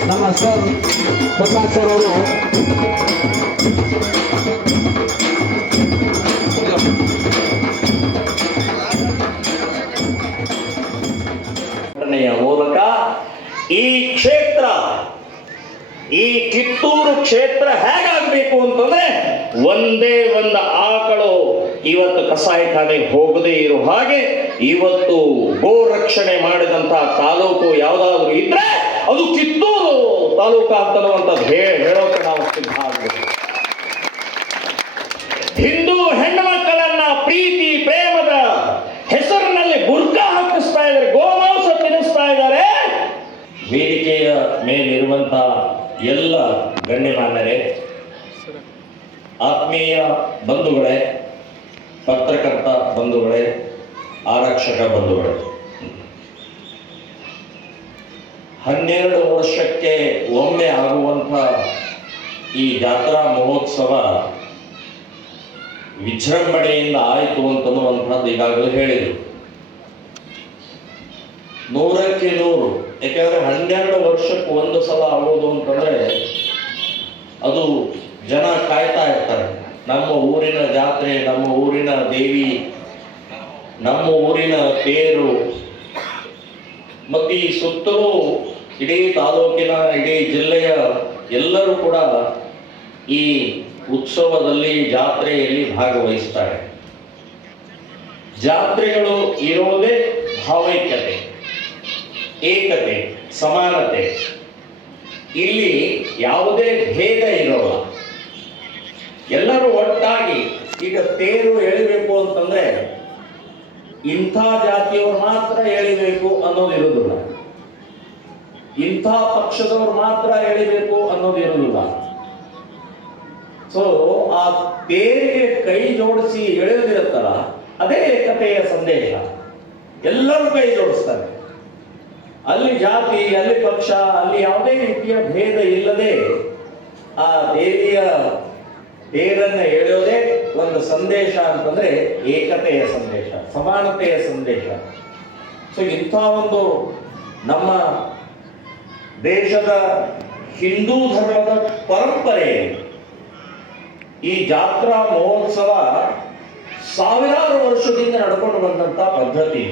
Prakash sir ಘಟನೆಯ ಮೂಲಕ ಈ ಕ್ಷೇತ್ರ, ಈ ಕಿತ್ತೂರು ಕ್ಷೇತ್ರ ಹೇಗಾಗಬೇಕು ಅಂತಂದ್ರೆ ಒಂದೇ ಒಂದು ಆಕಳು ಇವತ್ತು ಕಸಾಯಿಖಾನೆಗೆ ಹೋಗದೇ ಇರೋ ಹಾಗೆ ಇವತ್ತು ಗೋ ರಕ್ಷಣೆ ಮಾಡಿದಂತಹ ತಾಲೂಕು ಯಾವುದಾದ್ರೂ ಇದ್ರೆ ಅದು ಕಿತ್ತೂರು ತಾಲೂಕು ಅಂತನ್ನುವಂಥದ್ದು. ಹೇಳಿ ಹೇಳೋಕೆ ನಾವು ಸಿದ್ಧ ಆಗಬೇಕು. ಹಿಂದೂ ಹೆಣ್ಣು ಮಕ್ಕಳನ್ನ ಪ್ರೀತಿ, ಪ್ರೇಮದ ಹೆಸರಿನಲ್ಲಿ ಬುರ್ಕ ಹಾಕಿಸ್ತಾ ಇದ್ದಾರೆ, ಗೋಮಾಂಸ ತಿನ್ನಿಸ್ತಾ ಇದ್ದಾರೆ. ವೇದಿಕೆಯ ಮೇಲಿರುವಂತ ಎಲ್ಲ ಗಣ್ಯಮಾನ್ಯರೇ ಆತ್ಮೀಯ ಬಂಧುಗಳೇ, ಪತ್ರಕರ್ತ ಬಂಧುಗಳೇ, ಆರಕ್ಷಕ ಬಂಧುಗಳೇ ಹನ್ನೆರಡು ವರ್ಷಕ್ಕೆ ಒಮ್ಮೆ ಆಗುವಂಥ ಈ ಜಾತ್ರಾ ಮಹೋತ್ಸವ ವಿಜೃಂಭಣೆಯಿಂದ ಆಯಿತು ಅಂತನ್ನುವಂಥದ್ದು ಈಗಾಗಲೇ ಹೇಳಿದರು. ನೂರಕ್ಕೆ ನೂರು, ಯಾಕಂದ್ರೆ ಹನ್ನೆರಡು ವರ್ಷಕ್ಕೆ ಒಂದು ಸಲ ಆಗೋದು ಅಂತಂದ್ರೆ ಅದು ಜನ ಕಾಯ್ತಾ ಇರ್ತಾರೆ. ನಮ್ಮ ಊರಿನ ಜಾತ್ರೆ, ನಮ್ಮ ಊರಿನ ದೇವಿ, ನಮ್ಮ ಊರಿನ ಪೇರು. ಮತ್ತು ಈ ಸುತ್ತಲೂ ಇಡೀ ತಾಲೂಕಿನ, ಇಡೀ ಜಿಲ್ಲೆಯ ಎಲ್ಲರೂ ಕೂಡ ಈ ಉತ್ಸವದಲ್ಲಿ, ಜಾತ್ರೆಯಲ್ಲಿ ಭಾಗವಹಿಸ್ತಾರೆ. ಜಾತ್ರೆಗಳು ಇರೋದೇ ಭಾವೈಕ್ಯತೆ, ಏಕತೆ, ಸಮಾನತೆ. ಇಲ್ಲಿ ಯಾವುದೇ ಭೇದ ಇರೋಲ್ಲ. ಎಲ್ಲರೂ ಒಟ್ಟಾಗಿ ಈಗ ತೇರು ಎಳಿಬೇಕು ಅಂತಂದ್ರೆ ಇಂಥ ಜಾತಿಯವರು ಮಾತ್ರ ಎಳಿಬೇಕು ಅನ್ನೋದು ಇರೋದಿಲ್ಲ. ಇಂಥ ಪಕ್ಷದವ್ರು ಮಾತ್ರ ಎಳಿಬೇಕು ಅನ್ನೋದು ಇರಲಿಲ್ಲ ಸೊ ಆ ತೇರಿಗೆ ಕೈ ಜೋಡಿಸಿ ಎಳೆದಿರುತ್ತಲ್ಲ ಅದೇ ಏಕತೆಯ ಸಂದೇಶ. ಎಲ್ಲರೂ ಕೈ ಜೋಡಿಸ್ತಾರೆ. ಅಲ್ಲಿ ಜಾತಿ, ಅಲ್ಲಿ ಪಕ್ಷ, ಅಲ್ಲಿ ಯಾವುದೇ ರೀತಿಯ ಭೇದ ಇಲ್ಲದೆ ಆ ದೇವಿಯ ಬೇರನ್ನ ಎಳೆಯೋದೇ ಒಂದು ಸಂದೇಶ ಅಂತಂದ್ರೆ ಏಕತೆಯ ಸಂದೇಶ, ಸಮಾನತೆಯ ಸಂದೇಶ. ಸೊ ಇಂಥ ಒಂದು ನಮ್ಮ ದೇಶದ ಹಿಂದೂ ಧರ್ಮದ ಪರಂಪರೆ. ಈ ಜಾತ್ರಾ ಮಹೋತ್ಸವ ಸಾವಿರಾರು ವರ್ಷದಿಂದ ನಡ್ಕೊಂಡು ಬಂದಂತ ಪದ್ಧತಿ